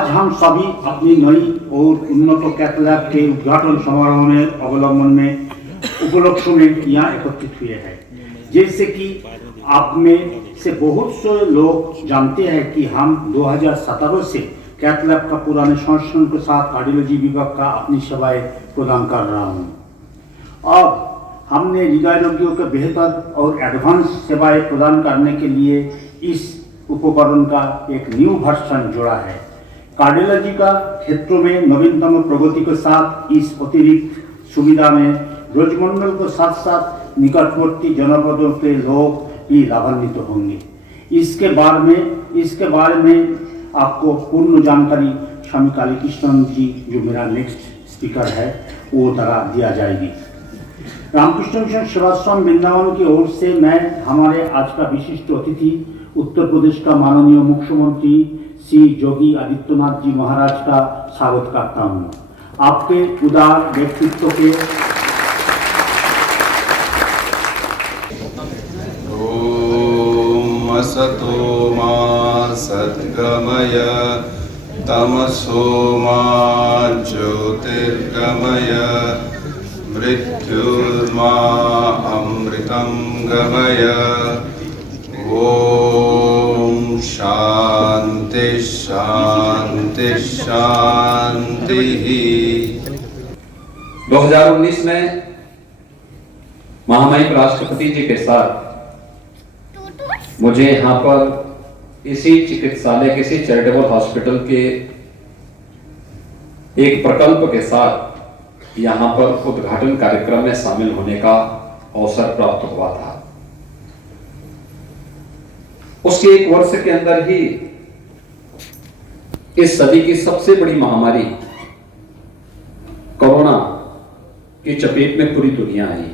आज हम सभी अपनी नई और उन्नत कैथ लैब के उद्घाटन समारोह में अवलंबन में उपलक्ष्य में यहाँ एकत्रित हुए हैं। जैसे कि आप में से बहुत से लोग जानते हैं कि हम 2017 से कैथ लैब का पुराने संस्करण के साथ कार्डियोलॉजी विभाग का अपनी सेवाएं प्रदान कर रहा हूँ। अब हमने हृदय रोगियों के बेहतर और एडवांस सेवाएं प्रदान करने के लिए इस उपकरण का एक न्यू वर्जन जोड़ा है। कार्डियोलॉजी का क्षेत्र में नवीनतम प्रगति के साथ इस अतिरिक्त सुविधा में रोजमंडल के साथ साथ निकटवर्ती जनपदों के लोग भी लाभान्वित होंगे। इसके बारे में आपको पूर्ण जानकारी स्वामी काली कृष्णन जी, जो मेरा नेक्स्ट स्पीकर है, वो द्वारा दिया जाएगी। रामकृष्ण मिशन सेवाश्रम वृंदावन की ओर से मैं हमारे आज का विशिष्ट अतिथि उत्तर प्रदेश का माननीय मुख्यमंत्री श्री योगी आदित्यनाथ जी महाराज का स्वागत करता हूँ। आपके उदार व्यक्तित्व के ओम असतो मा सद्गमय तमसो मा ज्योतिर्गमय मृत्युर्मा अमृतं गमय। ओम शांति शांति शांति। 2019 में महामहिम राष्ट्रपति जी के साथ मुझे यहाँ पर इसी चिकित्सालय, किसी चैरिटेबल हॉस्पिटल के एक प्रकल्प के साथ यहाँ पर उद्घाटन कार्यक्रम में शामिल होने का अवसर प्राप्त हुआ था। उसके एक वर्ष के अंदर ही इस सदी की सबसे बड़ी महामारी कोरोना की चपेट में पूरी दुनिया आई।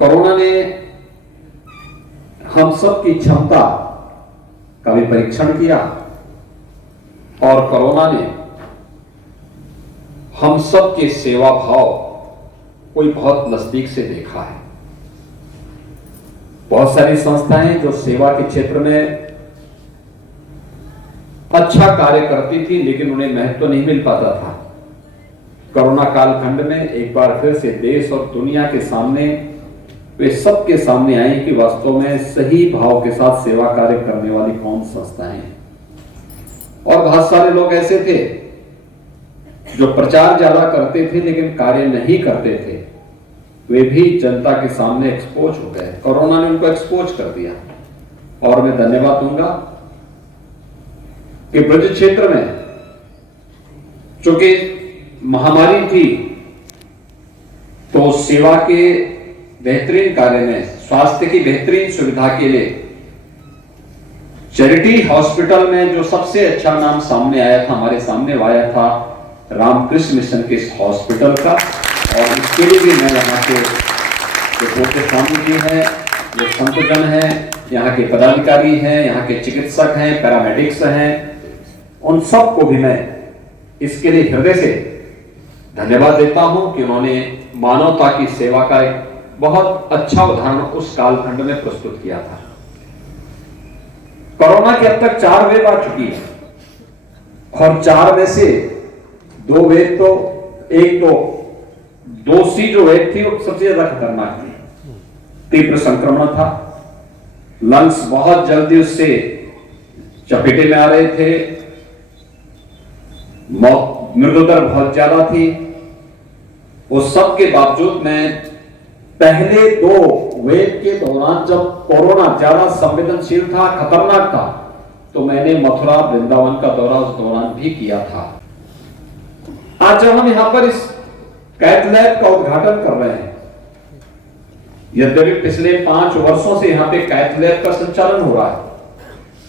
कोरोना ने हम सब की क्षमता का भी परीक्षण किया और कोरोना ने हम सब के सेवा भाव कोई बहुत नजदीक से देखा है। बहुत सारी संस्थाएं जो सेवा के क्षेत्र में अच्छा कार्य करती थी, लेकिन उन्हें महत्व नहीं मिल पाता था। कोरोना कालखंड में एक बार फिर से देश और दुनिया के सामने, वे सबके सामने आई कि वास्तव में सही भाव के साथ सेवा कार्य करने वाली कौन संस्थाएं हैं। और बहुत सारे लोग ऐसे थे जो प्रचार ज्यादा करते थे लेकिन कार्य नहीं करते थे। वे भी जनता के सामने एक्सपोज हो गए। कोरोना ने उनको एक्सपोज कर दिया। और मैं धन्यवाद दूंगा कि ब्रज क्षेत्र में चूंकि महामारी थी, तो सेवा के बेहतरीन कार्य में, स्वास्थ्य की बेहतरीन सुविधा के लिए चैरिटी हॉस्पिटल में जो सबसे अच्छा नाम सामने आया था, हमारे सामने वो आया था रामकृष्ण मिशन के हॉस्पिटल का। और इसके लिए भी मैं यहाँ के जो स्वामी जी हैं, जो संतजन हैं, यहाँ के पदाधिकारी हैं, यहाँ के चिकित्सक हैं, पैरामेडिक्स हैं, उन सब को भी मैं इसके लिए हृदय से धन्यवाद देता हूं कि उन्होंने मानवता की सेवा का एक बहुत अच्छा उदाहरण उस कालखंड में प्रस्तुत किया था। कोरोना की अब तक 4 वेव आ चुकी है और 4 में से 2 वेव तो, एक तो दूसरी जो वेव थी वो सबसे ज्यादा खतरनाक थी, तीव्र संक्रमण था। लंग्स बहुत जल्दी उससे चपेटे में आ रहे थे, मृत्यु दर बहुत ज्यादा थी। उस सब के बावजूद मैं पहले 2 वेव के दौरान, जब कोरोना ज्यादा संवेदनशील था, खतरनाक था, तो मैंने मथुरा वृंदावन का दौरा उस दौरान भी किया था। आज जब हम यहां पर इस कैथ लैब का उद्घाटन कर रहे हैं, यद्यपि पिछले 5 वर्षों से यहां पे कैथ लैब का संचालन हो रहा है,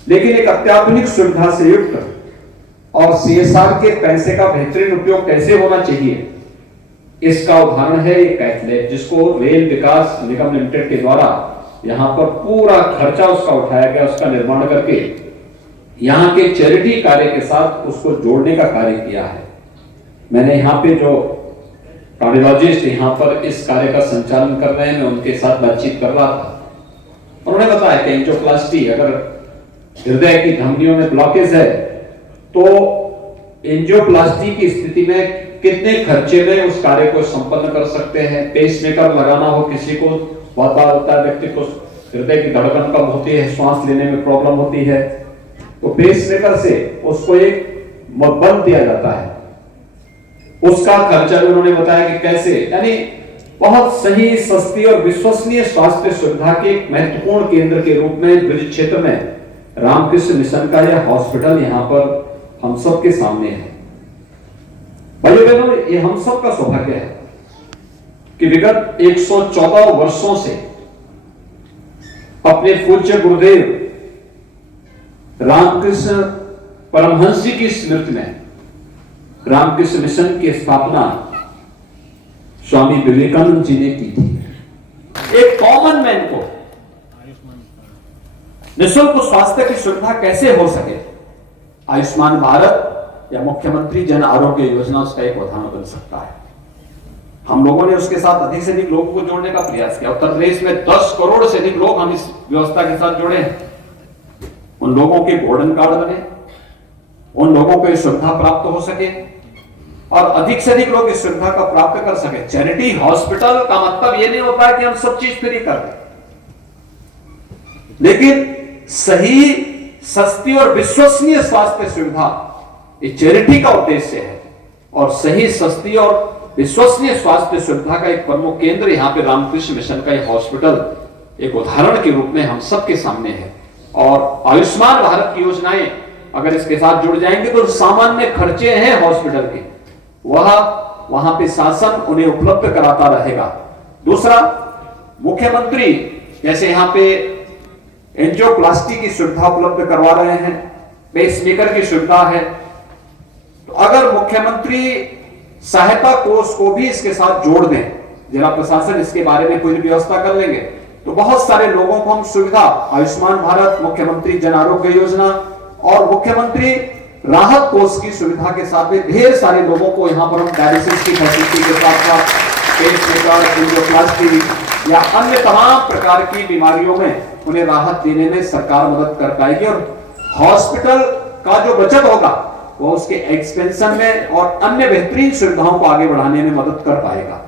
लेकिन एक अत्याधुनिक सुविधा से युक्त और सीएसआर के पैसे का बेहतरीन उपयोग कैसे होना चाहिए, इसका उदाहरण है ये कैथ लैब, जिसको रेल विकास निगम लिमिटेड के द्वारा यहां पर पूरा खर्चा उसका उठाया गया, उसका निर्माण करके यहां के चैरिटी कार्य के साथ उसको जोड़ने का कार्य किया है। मैंने यहाँ पे जो कार्डियोलॉजिस्ट यहाँ पर इस कार्य का संचालन कर रहे हैं, मैं उनके साथ बातचीत कर रहा था। उन्होंने बताया कि एंजियोप्लास्टी अगर हृदय की धमनियों में ब्लॉकेज है, तो एंजियोप्लास्टी की स्थिति में कितने खर्चे में उस कार्य को संपन्न कर सकते हैं। पेसमेकर लगाना हो किसी को, बहुत बार होता है व्यक्ति को हृदय की धड़कन कम होती है, श्वास लेने में प्रॉब्लम होती है, तो पेसमेकर से उसको एक बंद दिया जाता है। उसका खर्चा भी उन्होंने बताया कि कैसे, यानी बहुत सही, सस्ती और विश्वसनीय स्वास्थ्य सुविधा के एक महत्वपूर्ण केंद्र के रूप में ब्रिज क्षेत्र में रामकृष्ण मिशन का यह हॉस्पिटल यहां पर हम सब के सामने है। भाइयों बहनों, ये हम सब का सौभाग्य है कि विगत 114 वर्षों से अपने पूज्य गुरुदेव रामकृष्ण परमहंस जी की स्मृति में रामकृष्ण मिशन की स्थापना स्वामी विवेकानंद जी ने की थी। एक कॉमन मैन को निःशुल्क स्वास्थ्य की सुविधा कैसे हो सके, आयुष्मान भारत या मुख्यमंत्री जन आरोग्य योजना उसका एक उदाहरण बन सकता है। हम लोगों ने उसके साथ अधिक से अधिक लोगों को जोड़ने का प्रयास किया। उत्तर प्रदेश में 10 करोड़ से अधिक लोग हम इस व्यवस्था के साथ जुड़े हैं। उन लोगों के गोल्डन कार्ड बने, उन लोगों को यह सुविधा प्राप्त हो सके और अधिक से अधिक लोग इस सुविधा का प्राप्त कर सके। चैरिटी हॉस्पिटल का मतलब यह नहीं होता है कि हम सब चीज फ्री कर दें, लेकिन सही, सस्ती और विश्वसनीय स्वास्थ्य सुविधा ये चैरिटी का उद्देश्य है। और सही, सस्ती और विश्वसनीय स्वास्थ्य सुविधा का एक प्रमुख केंद्र यहां पे रामकृष्ण मिशन का एक हॉस्पिटल एक उदाहरण के रूप में हम सबके सामने है। और आयुष्मान भारत की योजनाएं अगर इसके साथ जुड़ जाएंगे तो सामान्य खर्चे हैं हॉस्पिटल के, वहां पे शासन उन्हें उपलब्ध कराता रहेगा। दूसरा, मुख्यमंत्री जैसे यहां पे एंजियोप्लास्टी की सुविधा उपलब्ध करवा रहे हैं, पेसमेकर की सुविधा है, तो अगर मुख्यमंत्री सहायता कोष को भी इसके साथ जोड़ दें, जिला प्रशासन इसके बारे में कोई व्यवस्था कर लेंगे, तो बहुत सारे लोगों को हम सुविधा, आयुष्मान भारत, मुख्यमंत्री जन आरोग्य योजना और मुख्यमंत्री राहत कोष की सुविधा के साथ में ढेर सारे लोगों को यहां पर हम डायलिसिस की फैसिलिटी के साथ साथ पेसमेकर, एंजियोप्लास्टी या अन्य तमाम प्रकार की बीमारियों में उन्हें राहत देने में सरकार मदद कर पाएगी। और हॉस्पिटल का जो बचत होगा वो उसके एक्सपेंशन में और अन्य बेहतरीन सुविधाओं को आगे बढ़ाने में मदद कर पाएगा।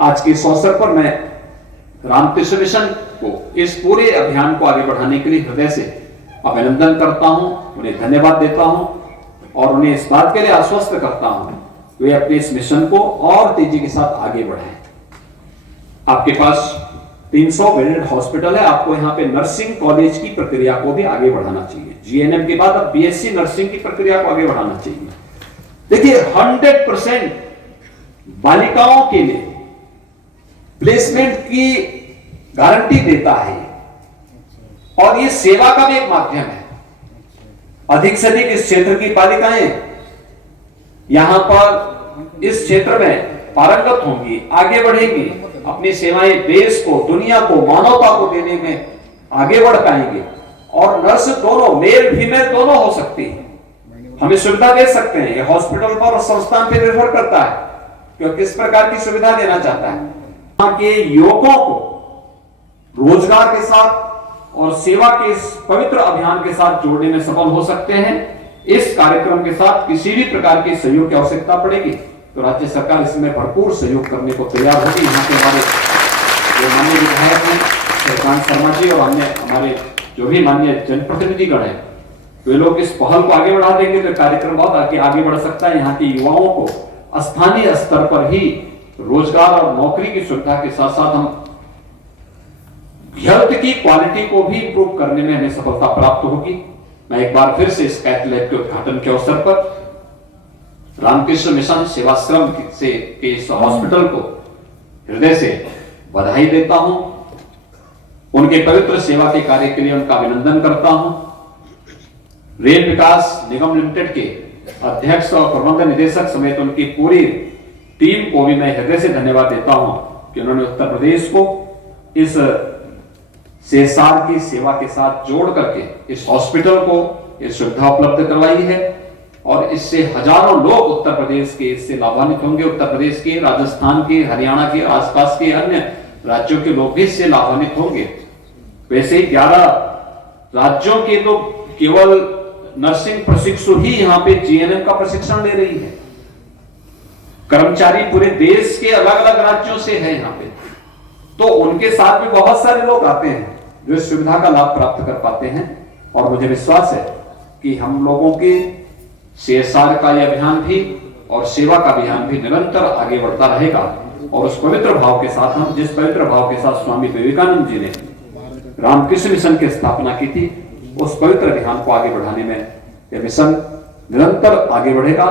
आज के इस अवसर पर मैं रामकृष्ण मिशन को इस पूरे अभियान को आगे बढ़ाने के लिए हृदय से अभिनंदन करता हूं, उन्हें धन्यवाद देता हूं और उन्हें इस बात के लिए आश्वस्त करता हूं कि वे अपने इस मिशन को और तेजी के साथ आगे बढ़ाएं। आपके पास 300 बेडेड हॉस्पिटल है, आपको यहाँ पे नर्सिंग कॉलेज की प्रक्रिया को भी आगे बढ़ाना चाहिए। जीएनएम के बाद अब बीएससी नर्सिंग की प्रक्रिया को आगे बढ़ाना चाहिए। देखिए 100% बालिकाओं के लिए प्लेसमेंट की गारंटी देता है और ये सेवा का भी एक माध्यम है। अधिक से अधिक इस क्षेत्र की बालिकाएं यहां पर इस क्षेत्र में पारंगत होंगी, आगे बढ़ेंगी, अपनी सेवाएं देश को, दुनिया को, मानवता को देने में आगे बढ़ पाएंगे। और नर्स दोनों, मेल फीमेल दोनों हो सकती है, हमें सुविधा दे सकते हैं। यह हॉस्पिटल पर और संस्थान पर निर्भर करता है कि किस प्रकार की सुविधा देना चाहता है। यहां के युवकों को रोजगार के साथ और सेवा के इस पवित्र अभियान के साथ जोड़ने में सफल हो सकते हैं। इस कार्यक्रम के साथ किसी भी प्रकार के सहयोग की आवश्यकता पड़ेगी तो राज्य सरकार इसमें भरपूर सहयोग करने को तैयार होगी। यहाँ के हमारे जो माननीय विधायक हैं शशिकांत शर्मा जी और अन्य हमारे जो भी माननीय जनप्रतिनिधिगण हैं, वे लोग इस पहल को आगे बढ़ा देंगे तो कार्यक्रम बहुत आगे बढ़ सकता है। यहाँ के युवाओं को स्थानीय स्तर पर ही रोजगार और नौकरी की सुविधा के साथ साथ हम हेल्थ की क्वालिटी को भी इंप्रूव करने में हमें सफलता प्राप्त होगी। मैं एक बार फिर से इस कैथ लैब के उद्घाटन के अवसर पर रामकृष्ण मिशन सेवाश्रम से के इस हॉस्पिटल को हृदय से बधाई देता हूं, उनके पवित्र सेवा के कार्य के लिए उनका अभिनंदन करता हूं। रेल विकास निगम लिमिटेड के अध्यक्ष और प्रबंध निदेशक समेत उनकी पूरी टीम को भी मैं हृदय से धन्यवाद देता हूं कि उन्होंने उत्तर प्रदेश को इस सेसार की सेवा के साथ जोड़ करके इस हॉस्पिटल को ये सुविधा उपलब्ध करवाई है और इससे हजारों लोग उत्तर प्रदेश के इससे लाभान्वित होंगे। उत्तर प्रदेश के, राजस्थान के, हरियाणा के, आसपास के अन्य राज्यों के लोग भी इससे लाभान्वित होंगे। वैसे ही 11 राज्यों के तो केवल नर्सिंग प्रशिक्षु ही यहाँ पे जीएनएम का प्रशिक्षण ले रही है, कर्मचारी पूरे देश के अलग अलग राज्यों से है यहाँ पे। तो उनके साथ भी बहुत सारे लोग आते हैं जो इस सुविधा का लाभ प्राप्त कर पाते हैं। और मुझे विश्वास है कि हम लोगों के CSR का यह अभियान भी और सेवा का अभियान भी निरंतर आगे बढ़ता रहेगा। और उस पवित्र भाव के साथ, हम जिस पवित्र भाव के साथ स्वामी विवेकानंद जी ने रामकृष्ण मिशन की स्थापना की थी, उस पवित्र अभियान को आगे बढ़ाने में यह मिशन निरंतर आगे बढ़ेगा।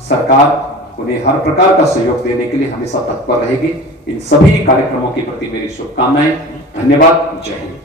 सरकार उन्हें हर प्रकार का सहयोग देने के लिए हमेशा तत्पर रहेगी। इन सभी कार्यक्रमों के प्रति मेरी शुभकामनाएं। धन्यवाद। जय हिंद।